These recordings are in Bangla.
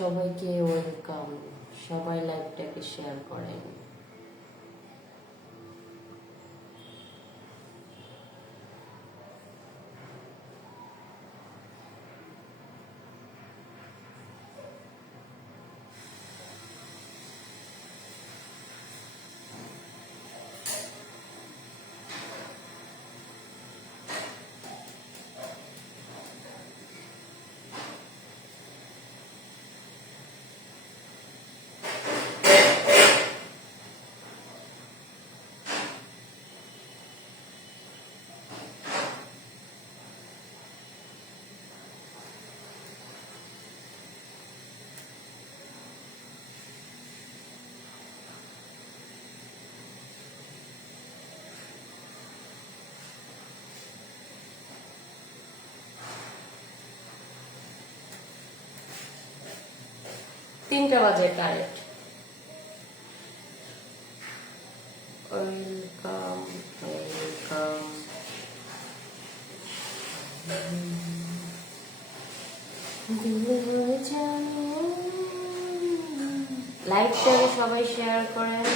সবাইকে ওয়েলকাম। সবাই লাইভটাকে শেয়ার করেন। তিনটা বাজে কারেক্ট। Welcome welcome. লাইভটাকে সবাই শেয়ার করেন।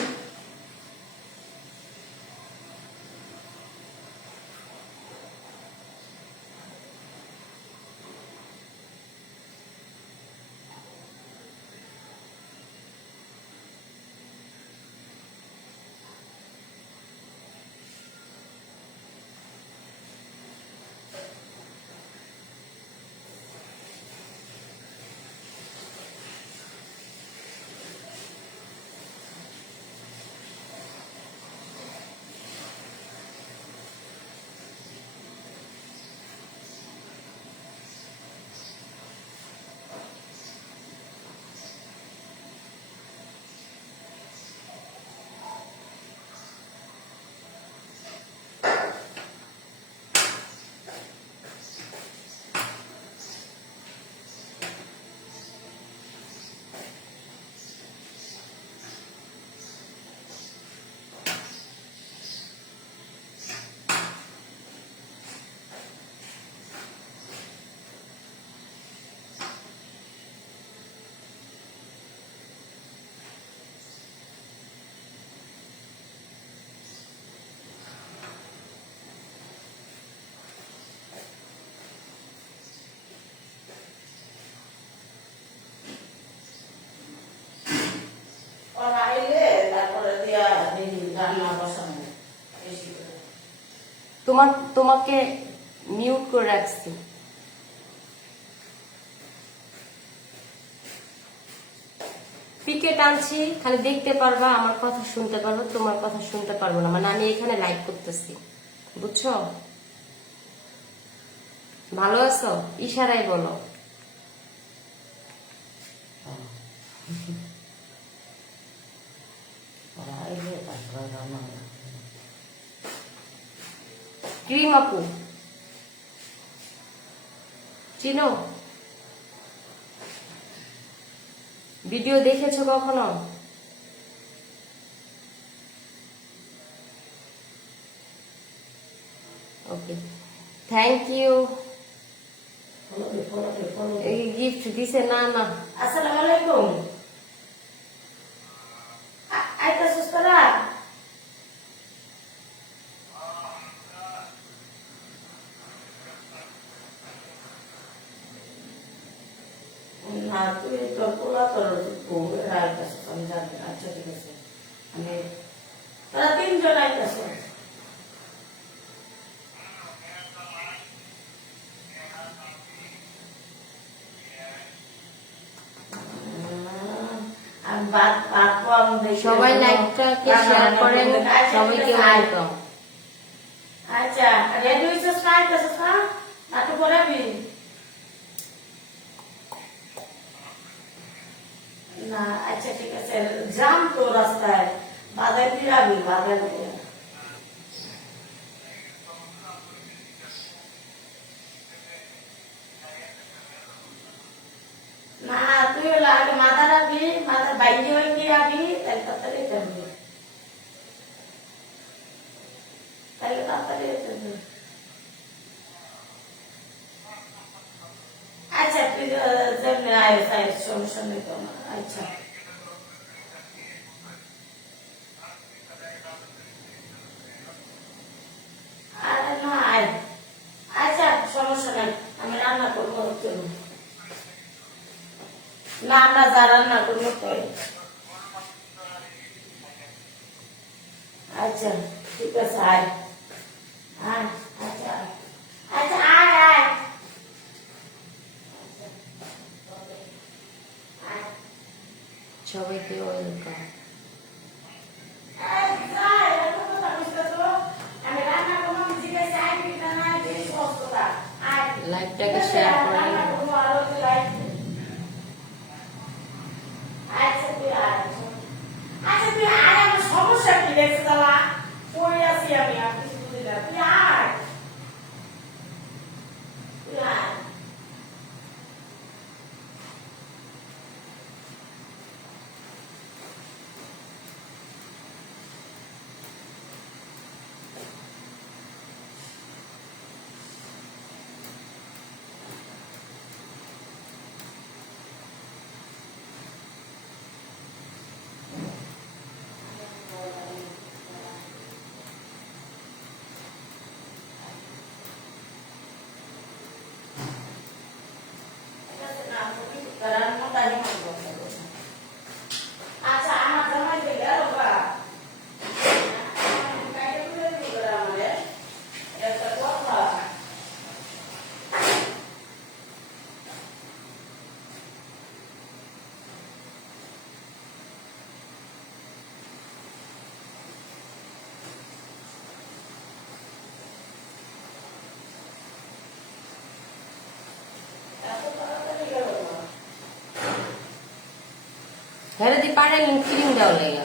তোমাকে মিউট করে রাখছি। পিকে টানছি, খালি দেখতে পারবা, আমার কথা শুনতে পারবো, তোমার কথা শুনতে পারবো না। মানে আমি এখানে লাইভ করতেছি, বুঝছো? ভালো আছো? ইশারায় বলো। ক্রিম আপু চিনো? ভিডিও দেখেছো কখনো? ওকে, থ্যাংক ইউ। গিফট দিছে? না না। আসসালামু আলাইকুম। আইতাছস তোরা? না, তুই তোর পোলা তোর আইতাছস, আমি জানি। আচ্ছা ঠিক আছে, আমি তোরা তিনজন আইতাছস। সবাই লাইভটাকে শেয়ার করেন, সবাইকে ওয়েলকাম। আচ্ছা, রেডি হইছস? আইতাছস না? নাটু পড়াবি না? আচ্ছা ঠিক আছে, জাম তো রাস্তায়, বাজার দিলাবি, বাজার দিয়ে। না, তুই আগে মাথা রাখবি, মাথা বাইরে বাইরে রাখবি, তাহলে তাড়াতাড়ি করবি, তাহলে তাড়াতাড়ি করবি। আচ্ছা তুই আয় তাই সমস্যা নেই তো আমার। আচ্ছা আরে না আয়, আচ্ছা সমস্যা নেই, আমি রান্না করবো চলুন। না আমরা যা রান্না করবো তাই। আচ্ছা ঠিক আছে আয় আয়, আচ্ছা আচ্ছা আয় আয় সবাইকে ওয়েলকাম। লাইভটাকে শেয়ার করে সমস্যা কি দেখছে দাদা, পড়ে আছি আমি আর কিছু বুঝি না, তুই আয় তুই আয়। আচ্ছা আমার জামাই দিলে বাবা একটা কথা, এত তাড়াতাড়ি গেল না। হ্যাঁ দি পারে ক্রিম দেওয়া লাগে।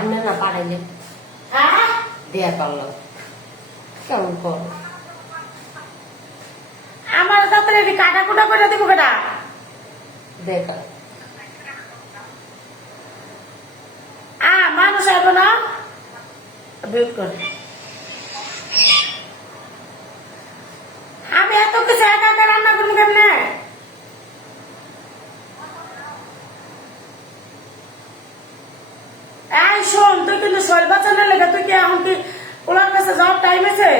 আমরা না পারাইলে দেয়া পারলাম কেমন কর আমার তাড়াতাড়ি কাটা কুটা করে দিব কেটা দেখা মানুষ আইব না বেট কর। আমি এত কিছু একা একা রান্না করবো কেমনে? এই শোন, তুই কিন্তু শৈল বাঁচানোর লেগে তুই কি এখন কি ওনার কাছে যাওয়ার টাইম আছে?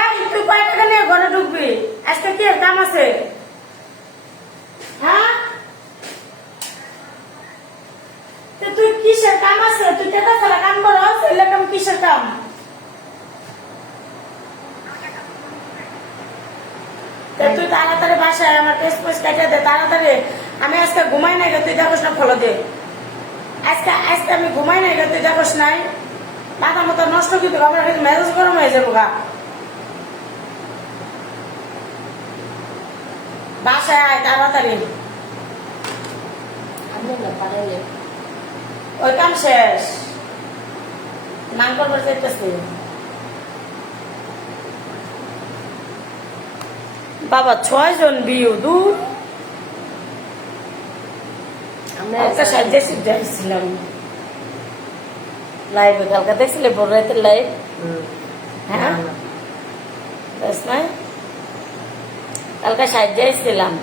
এই তুই কয় টাকা নিয়ে ঘরে ঢুকবি? আজকে কি কাম আছে? হ্যাঁ তুই কিসের কাম আছে? তুই টাকা ছাড়া কাম করস? এলে কাম কিসের কাম? তুই তাড়াতাড়ি বাসায় আমার পেস পেস কেটে দে তাড়াতাড়ি। আমি আজকে ঘুমাই নাই তুই দেখোস না, ফলো দে। আজকে আজকে আমি ঘুমাই নাই তুই দেখোস নাই, মাথা মতো নষ্ট কিন্তু আমার কিন্তু মেজাজ গরম হয়ে যাবো গা। বাসায় আয় তাড়াতাড়ি, আমরা না পারাইলে ওই কাম শেষ। নাম করবার চাইতেছি বাবা, 6 জন বিয়ে দূর। আমরা একটা সাহায্যে যাইছিলাম লাইভে, কালকে দেখছিলে ভোর রাতের লাইভ? হ্যাঁ বেশ নাই, কালকে সাহায্যে আসছিলাম।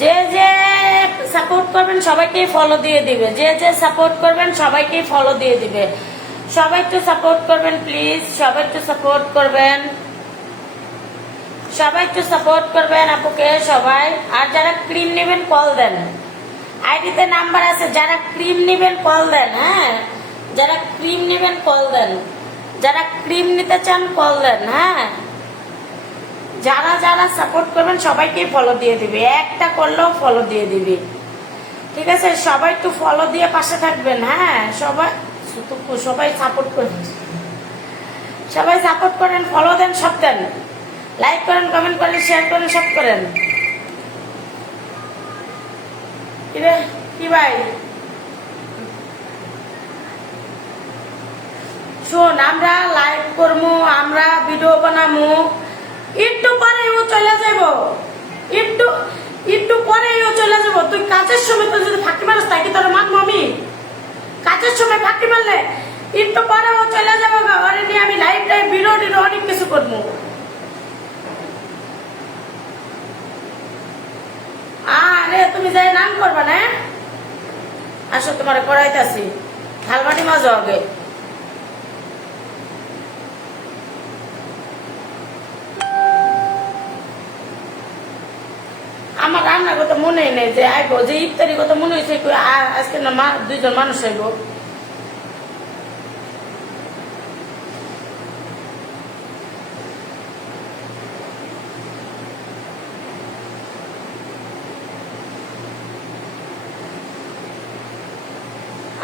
যে যে সাপোর্ট করবেন সবাইকেই ফলো দিয়ে দিবে, যে যে সাপোর্ট করবেন সবাইকেই ফলো দিয়ে দিবে। সবাই একটু সাপোর্ট করবেন প্লিজ, সবাই একটু সাপোর্ট করবেন, সবাই একটু সাপোর্ট করবেন আপুকে সবাই। আর যারা ক্রিম নেবেন কল দেন, আইডিতে নাম্বার আছে, যারা ক্রিম নেবেন কল দেন। হ্যাঁ, যারা ক্রিম নেবেন কল দেন, যারা ক্রিম নিতে চান কল দেন। হ্যাঁ, যারা যারা সাপোর্ট করবেন সবাইকেই ফলো দিয়ে দিবে, একটা করলেও ফলো দিয়ে দিবি, ঠিক আছে? সবাই একটু ফলো দিয়ে পাশে থাকবেন। হ্যাঁ, সবাই সবাই সাপোর্ট করবেন, সবাই সাপোর্ট করেন, ফলো দেন, সব দেন, লাইক করেন, কমেন্ট করেন, শেয়ার করেন, সব করেন। কি ভাই শোন, আমরা লাইভ করবো, আমরা ভিডিও বানাবো, একটু পরে ও চলে যাব, একটু একটু পরে ও চলে যাব। তুই কাজের সময় তো যদি ফাঁকি মারিস তাই কি তোর মানবো আমি? কাজের সময় ফাঁকি মারলে একটু পরে ও চলে যাবো, ওরে নিয়ে আমি লাইভ টাইভ ভিডিও টিডিও অনেক কিছু করবো। আরে তুমি যাই নাম করবা না, আসো তোমার করাইতেছি, থালবাটি মাছ হবে। আমার রান্নার কথা মনে নেই যে আইবো, যে ইফতারির কথা মনে হয়েছে আজকে না দুইজন মানুষ আইব।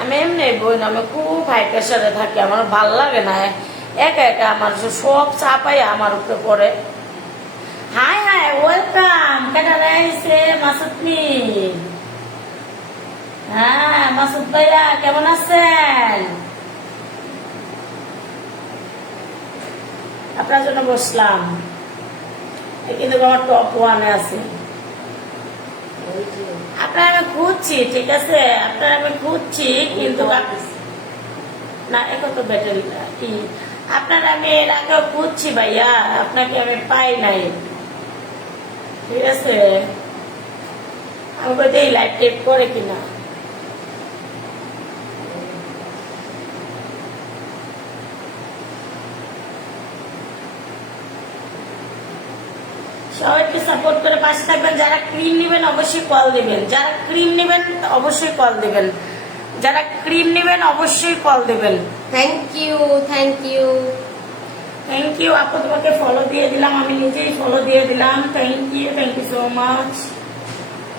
আমি এমনি বই না, আমি খুব হাই প্রেশারে থাকি, আমার ভাল লাগে না একা একা, আমার সব চাপাই আমার উপরে পড়ে। High high, welcome. কেন রয়েছে মাসুদ মি? হ্যাঁ মাসুদ ভাইয়া কেমন আছেন? আপনার জন্য বসলাম, কিন্তু আমার টপ ওয়ানে আছে। আপনার আমি খুঁজছি, ঠিক আছে, আপনার আমি খুঁজছি, কিন্তু না এখন তো ব্যাটারি কি, আপনার আমি এর আগেও খুঁজছি ভাইয়া, আপনাকে আমি পাই নাই, ঠিক আছে? আমি বলতে এই লাইভ টেপ করে কিনা। সবাইকে সাপোর্ট করে পাশে থাকবেন। যারা ক্রিম নেবেন অবশ্যই কল দিবেন, যারা ক্রিম নেবেন অবশ্যই কল দিবেন, যারা ক্রিম নেবেন অবশ্যই কল দিবেন। Thank you, thank you, thank you আপু, তোমাকে ফলো দিয়ে দিলাম, আমি নিজেই ফলো দিয়ে দিলাম। Thank you so much.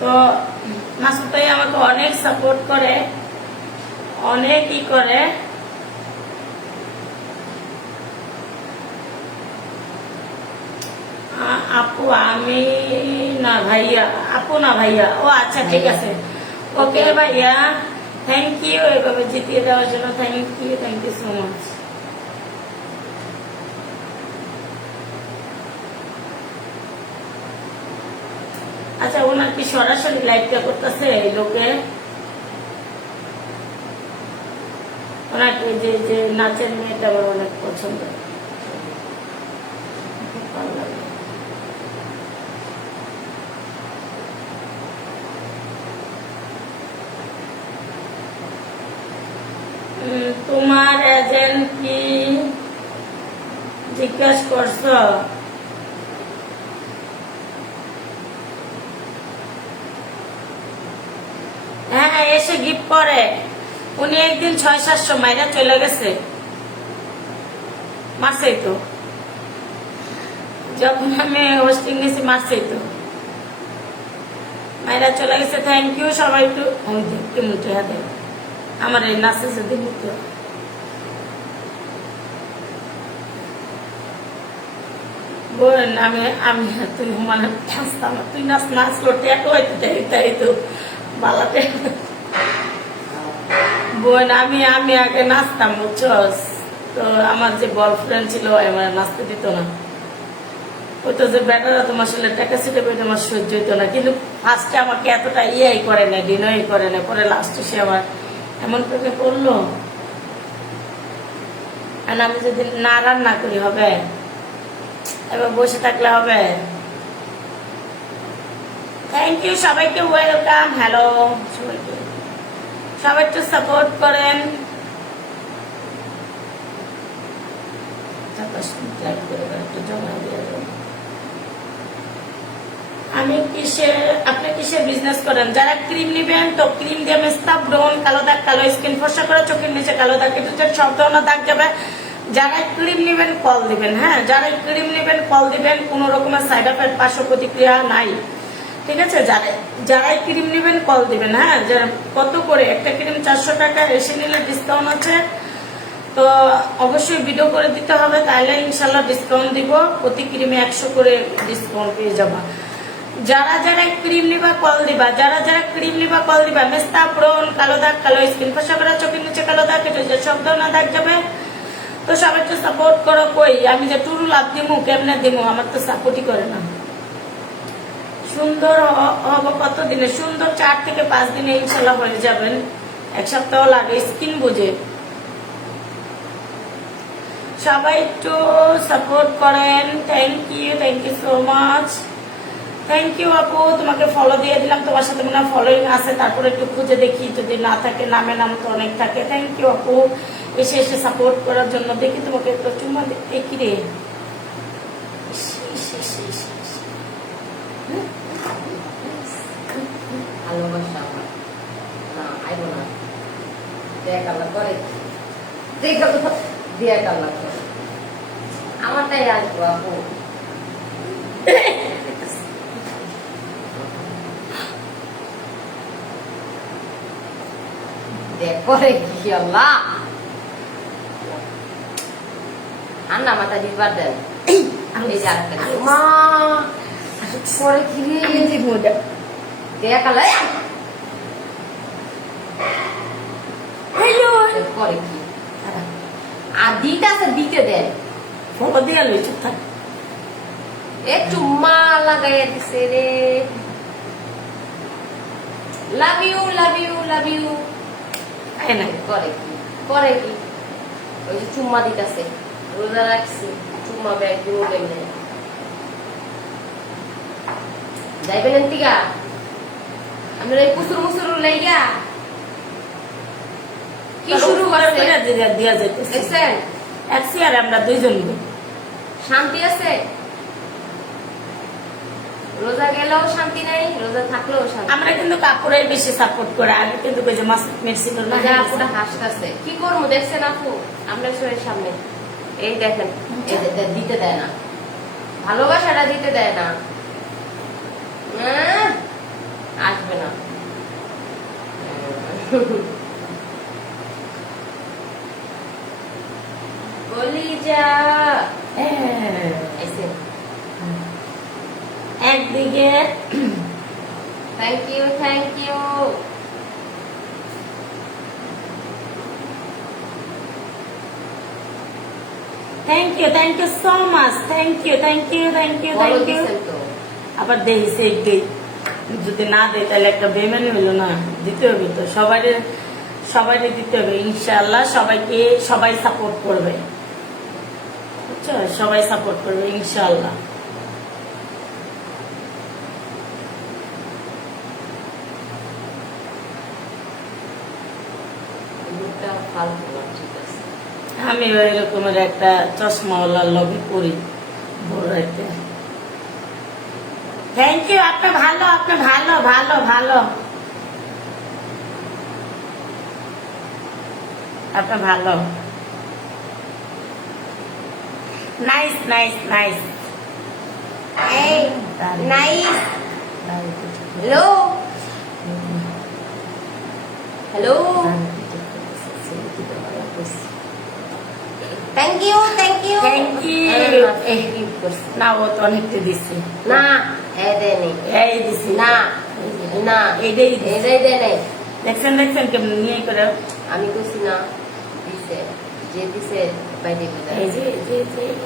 তো মাসুদ ভাই আমাকে অনেক সাপোর্ট করে, অনেক ই করে। আপু আমি না ভাইয়া, আপু না ভাইয়া, ও আচ্ছা ঠিক আছে, ওকে ভাইয়া, থ্যাংক ইউ এভাবে জিতিয়ে দেওয়ার জন্য। Thank you so much. আচ্ছা, ওনার কি সরাসরি লাইভটা করতেছে এই লোকে? ওনাকে যে যে নাচের মেয়েটা আমার অনেক পছন্দ, ভালো লাগে। তোমার এজেন্ট কি জিজ্ঞাসা করছো? হ্যাঁ এসে গিফট করে, উনি একদিন 600-700 মাইরা চলে গেছে, মারছেই তো, যখন আমি হোস্টিং নিয়েছি মারছেই তো, মাইরা চলে গেছে। থ্যাংক ইউ সবাই। একটু কেমন হাতে আমার এই নাচে যদি মুক্ত বোন, আমি আমি তুই মানে নাচতাম, তুই নাচলো ট্যাটো হইতে তাই তো বালাতে বোন, আমি আগে নাচতাম বুঝছস। তো আমার যে বয়ফ্রেন্ড ছিল আমার নাচতে দিত না, ওই তো যে বেটারা তোমার আসলে টাকা ছিটে পেয়ে আমার সহ্য হইতো না। কিন্তু ফার্স্টে আমাকে এতটা ইয়েই করে না, ডিনাই করে না, পরে লাস্টে সে আমার এমন করে করলো। আর আমি যদি না রান্না করি হবে, এবার বসে থাকলে হবে? থ্যাংক ইউ সবাইকে, ওয়েলকাম। হ্যালো সবাইকে, সবাই একটু সাপোর্ট করেন। আমি আপনি কিসের বিজনেস করেন? যারা ক্রিম নিবেন তো ক্রিম দিয়ে মেস্তা, ব্রন, কালো দাগ, কালো স্কিন, ফর্সা করে চোখের নিচে কালো দাগ, এটা সব ধরনের দাগ যাবে। যারা ক্রিম নিবেন কল দিবেন, হ্যাঁ, যারা ক্রিম নিবেন কল দিবেন, কোনো রকমের সাইড এফেক্ট, পার্শ্ব প্রতিক্রিয়া নাই, ঠিক আছে? যারাই ক্রিম নিবেন কল দিবেন, হ্যাঁ। যারা কত করে একটা ক্রিম 400 টাকা, এসে নিলে ডিসকাউন্ট আছে, তো অবশ্যই ভিডিও করে দিতে হবে, তাহলে ইনশাল্লাহ ডিসকাউন্ট দিব। প্রতি ক্রিমে 100 করে ডিসকাউন্ট পেয়ে যাবা। যারা যারা ক্রিম নিবা কল দিবা, যারা যারা ক্রিম নিবা কল দিবা। মেস্তা, ব্রন, কালো দাগ, কালো স্কিন, ফর্সা করে চোখের নিচে কালো দাগ, এটা সব ধরনের দাগ যাবে। তো সবাই একটু সাপোর্ট করো। কই আমি যে টুরু লাভ দিমু, কেমনে দিমু, আমার তো সাপোর্টই করে না। সুন্দর হব কত দিনে? সুন্দর 4 থেকে 5 দিনে ইনশাল্লাহ হয়ে যাবেন, 1 সপ্তাহ লাগে, স্কিন বুঝে। সবাই একটু সাপোর্ট করেন। Thank you so much. Thank you আপু, তোমাকে ফলো দিয়ে দিলাম, তোমার সাথে মনে হয় ফলোইং আছে, তারপরে একটু খুঁজে দেখি, যদি না থাকে, নামে নাম তো অনেক থাকে। থ্যাংক ইউ আপু, এসে এসে সাপোর্ট করার জন্য। দেখি তোমাকে একটু চুম্মা দেখি রে। ভালোবাসা আমার না আইব না, দেয়া কাল্লা করে, দেয়া কাল্লা করে, আমারটাই আসবো আপু। দেখ করে কি আল্লাহ, আন্না মাথা দিবার দেন। এই যে আরেকটা মা পরে কি রে দেয়া কাল্লা করে কি আর দিতে আছে, দিতে দেন। ফলো দিয়ে লই, চুপ থাক। একটু মা লাগাইয়া দিছে রে। Love you love you love you. করে কি করে কি? ওই যে চুম্মা দিতেছে, রোজা রাখছি, চুম্মা ব্যাগ দিব কেমনে? যাইবেন এনতিকা আমরা এই কুসুর মুসুর লাইগা কি শুরু করছে দিয়া যাইতেছে। দেখছেন এক চেয়ারে আমরা দুইজন, শান্তি আছে? রোজা গেলেও শান্তি নাই, রোজা থাকলেও শান্তি। আমরা কিন্তু কাপড়ের বেশি সাপোর্ট করে, আগে কিন্তু ওই যে মেডিসিন আপুটা হাসতেছে, কি করবো দেখছেন আপু? আমরা শরীরের সামনে এই দেখেন, এই দিতে দেয় না, ভালোবাসাটা দিতে দেয় না, আসবে না। বলি যা একদিকে। Thank you thank you. Thank you so much. Thank you. আবার দেখছি যদি না দেয় তাহলে একটা বেমানি হইলো না, দিতে হবে তো, সবাই দিতে হবে ইনশাআল্লাহ। সবাই সাপোর্ট করবে, বুঝছো? সবাই সাপোর্ট করবে ইনশাআল্লাহ। আমি ওই রকমের একটা চশমাওয়ালার লগে করি, বড় একটা। Thank you. আপনি ভালো, আপনি ভালো ভালো ভালো, আপনি ভালো। Nice nice nice. এই nice. Hello hello. Thank you thank you thank you. না ও তো অনেকটা দিচ্ছে না, দেয়নি, এই দিছি না না, এইটাই দেয় নাই। দেখছেন কেমন নিয়ে করে আমি কইছি না, দিছে, যে দিছে বাইরে এই যে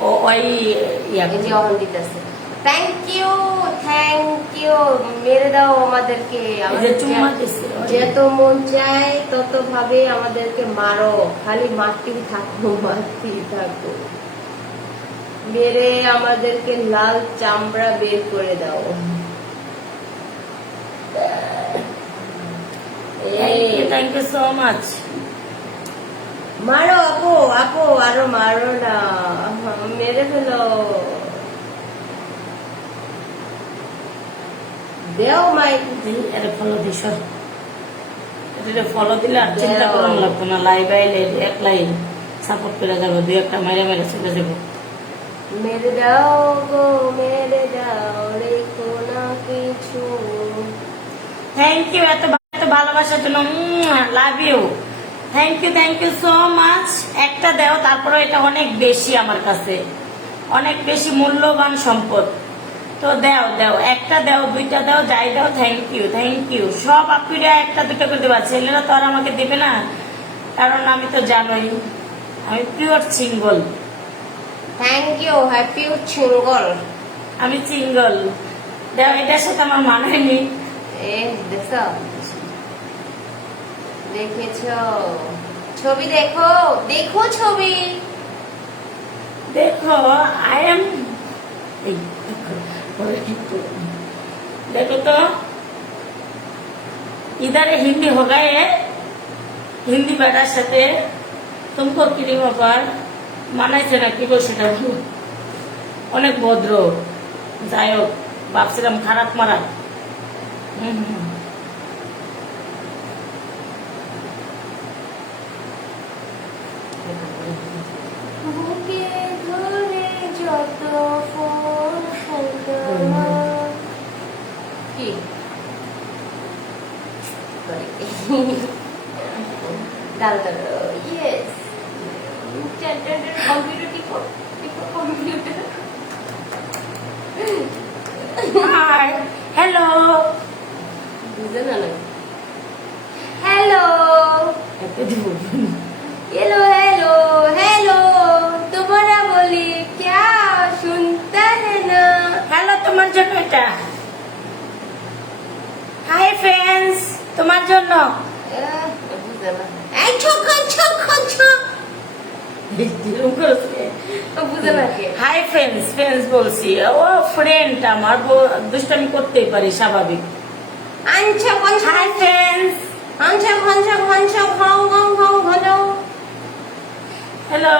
ও ওই ইয়া এই যে অহন দিতেছে। থ্যাংক ইউ মেরে দাও আমাদেরকে, যত মন চায় তত ভাবে আমাদেরকে মারো, খালি মারতেই থাকো মেরে আমাদেরকে লাল চামড়া বের করে দাও। Thank you so much. মারো আপু, আপু আরো মারো না, মেরে ফেলো। দেও মাই আরে ফলো দিস, এটা ফলো দিলে আর চিন্তা করানো লাগতো না। লাইভ আইলে একলাই সাপোর্ট করে যাবো, দুই একটা মাইরা মাইরা চলে যাবো। মেরে দাও গো মেরে দাও, রেখো না কিছু। থ্যাংক ইউ এত ভালোবাসার জন্য, love you, thank you so much. একটা দেও, তারপরে এটা অনেক বেশি আমার কাছে, অনেক বেশি মূল্যবান সম্পদ। তো দেও দেও, একটা দেও, দুইটা দেও, যাই দাও। Thank you. সব আপুরা একটা দুটো করে দেবা, ছেলেরা তো আর আমাকে দেবে না, কারণ আমি তো জানোই আমি pure single. Thank you, happy single. আমি সিঙ্গল। দেও, এটার সাথে আমার মানায়নি। দেখছো, দেখেছ ছবি, দেখো দেখো ছবি, देखो आई एम, देखो तो इधर हिंदी हो गए, हिंदी বেড়ার সাথে तुमको क्रीम पर মানাইছে না কি বলছে, সেটা অনেক ভদ্র। যাই হোক, ভাবছিলাম খারাপ মারা। বুকে ধরে যত ফোন কি ডাল ডাল, ইয়েস, কম্পিউটার টিপো টিপো, কম্পিউটার। হাই, হ্যালো, বুঝে না, হ্যালো हेलो हेलो हेलो, तुम्हारा बोली क्या सुनता है ना। হ্যালো, তোমার জন্য এটা। হাই ফ্রেন্ডস, তোমার জন্য। বুঝে না, এই ছোখন ছোখন ছোক, বুঝে না কে। হাই ফ্রেন্ডস, ফ্রেন্ডস বলছি। ও ফ্রেন্ড আমার, দুষ্টামি করতেই পারি, স্বাভাবিক। আনছা কোন হাই ফ্রেন্ডস, আনছা খনছা খনছা খাও খাও খাও hello. Hello,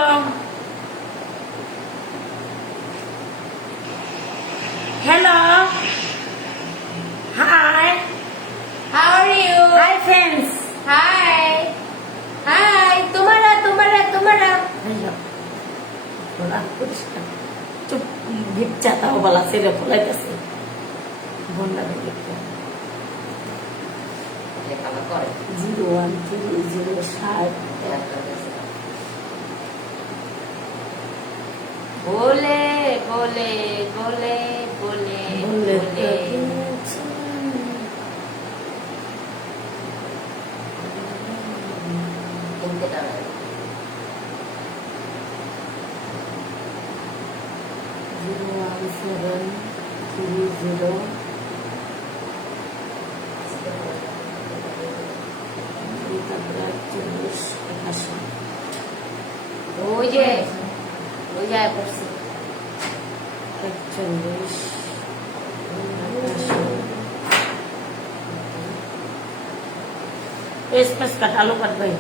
hello, hi, how are you. Hi friends. Hi hi, তোমারা তোমারা তোমারা। চুপ, গিফট চাতাও বলা ছেলে ফলাইতেছে বন্যা গিফট। লেখাপড়া করে 01307 बोले बोले बोले बोले বললে बोले। কিনতে টাকা 01730 ওই যে ওই যায় পড়ছি। 41 पेस कटा लो कट भाई।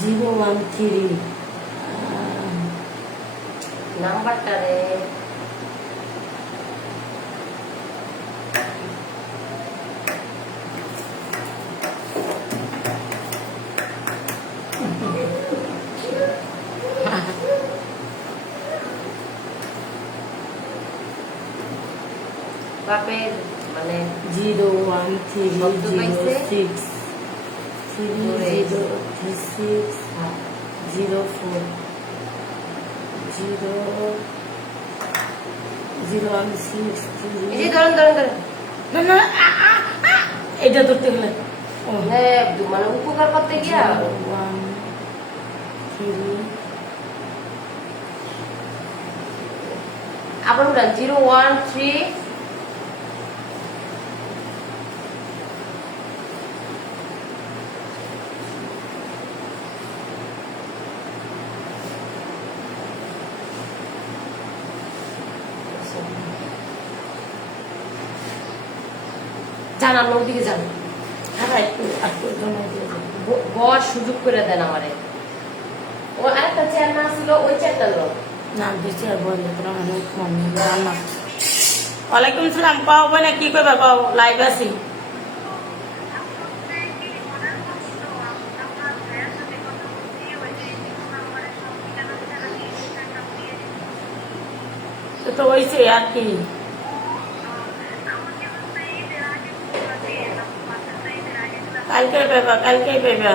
जीरो 13 নাম্বারটা রে বাপের মানে 01306 3036 04 016 এই যে ধরুন ধরুন ধরুন না না এটা ধরতে গেলে হ্যাঁ মানে উপকার করতে গিয়া 1 আবার উঠান 013 016 জানান ওদিকে যান হ্যাঁ একটু একটু জমা দিয়ে দাও। বস সুযোগ করে দেন আমারে ও আরেকটা চেয়ার না ছিল ওই চেয়ারটা লোক না দিচ্ছি আর বললে তোরা মানে মনে রান্না ওয়ালাইকুম সালাম কও বলে কি করবে কও লাইভ আছি তো হয়েছে আর কি কালকে পেবা কালকেই পেবা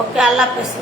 ওকে আল্লাহ হাফেজ